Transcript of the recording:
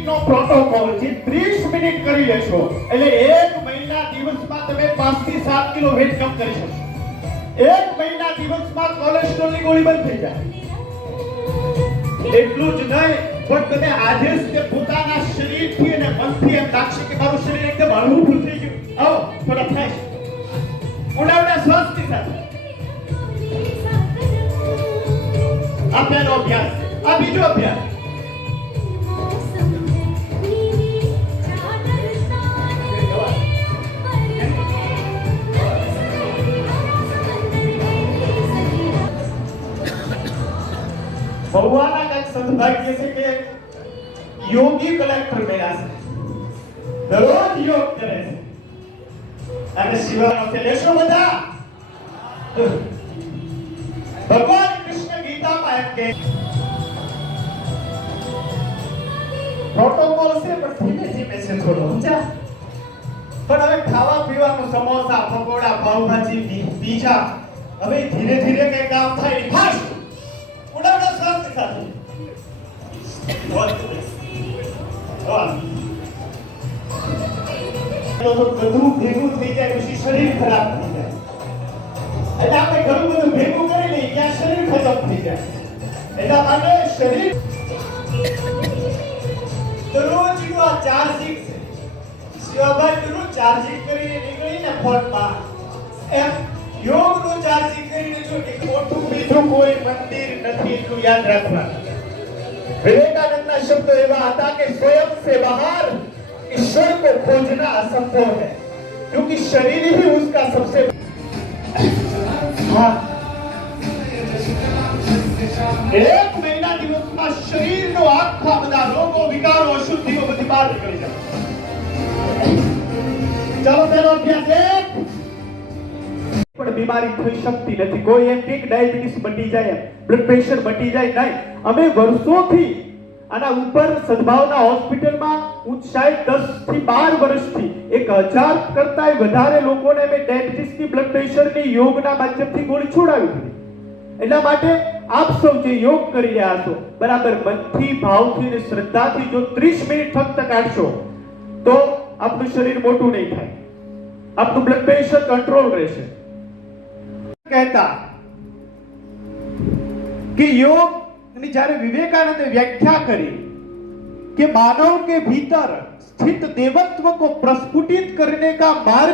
મિનિટનો પ્રોટોકોલ જે 30 મિનિટ કરી લેશો, એટલે એક મહિના દિવસમાં તમે 5 થી 7 કિલો વેટ કમ કરી શકશો. એક મહિના દિવસમાં કોલેસ્ટ્રોલની ગોળી બંધ થઈ જાય. એટલું જ નહીં, પણ તમે આજે જ તે પોતાના શરીરથી અને મનથી એમ લાગશે કે મારું શરીર એકદમ હળવું ફૂલ થઈ ગયું. આવો થોડા ફ્રેશ ઉડા સ્વસ્થ સાથે આ અભ્યાસ આ બીજો અભ્યાસ. ભગવાનના કંઈક સદભાગ્ય છે કે યોગી કલેક્ટર મળ્યા છે દરરોજ યોગ કરે છે અને શિવાનો છે લેશો બધા ભગવાન કૃષ્ણ ગીતામાં એમ કે પ્રોટોકોલ છે પણ ધીમે ધીમે છે થોડો સમજ્યા પણ હવે ખાવા પીવાનું સમોસા પકોડા પાવભાજી પી- પીઝા હવે ધીરે ધીરે કઈ કામ થાય ફાસ્ટ ઉડાવડા સ્વાસ્થ્ય સાથે તો તો બધું ભેગું થઈ જાય પછી શરીર ખરાબ થઈ જાય એટલે આપણે ઘણું બધું ભેગું કરી લઈએ ત્યાં શરીર ખતમ થઈ જાય એટલા માટે શરીર દરરોજનું આ ચાર્જિંગ છે શિવાભાઈ દરરોજ ચાર્જિંગ કરીને નીકળીને ફોનમાં એમ યોગનું ચાર્જિંગ કરીને જો કે ખોટું બીજું કોઈ મંદિર નથી એટલું યાદ રાખવાનું विवेकानंद शब्द एवं आता कि स्वयं से बाहर ईश्वर को खोजना असंभव है क्योंकि शरीर ही उसका सबसे हाँ એક મહિના દિવસમાં શરીરનો આખા બધા રોગો વિકારો અશુદ્ધિઓ બધી બહાર નીકળી જાય ચાલો તેનો અભ્યાસ એક પણ બીમારી થઈ શકતી નથી. કોઈ એમ કે ડાયાબિટીસ બટી જાય બ્લડ પ્રેશર બટી જાય, નહીં. અમે વર્ષોથી આના ઉપર સદભાવના હોસ્પિટલમાં હું દસથી બાર વર્ષથી એક હજાર કરતા વધારે લોકોને મેં ડાયાબિટીસની બ્લડ પ્રેશરની યોગના માધ્યમથી ગોળી છોડાવી દીધી. એટલા માટે આપ સૌ જે યોગ કરી રહ્યા છો, બરાબર મનથી, ભાવથી અને શ્રદ્ધાથી જો 30 મિનિટ ફક્ત કાઢશો, તો આપનું શરીર મોટું નહીં થાય. આપનું બ્લડ પ્રેશર કંટ્રોલ રહેશે. कहता कि योग जारे विवेकानंद व्याख्या करी कि मानव के भीतर स्थित देवत्व को प्रस्फुटित करने का मार्ग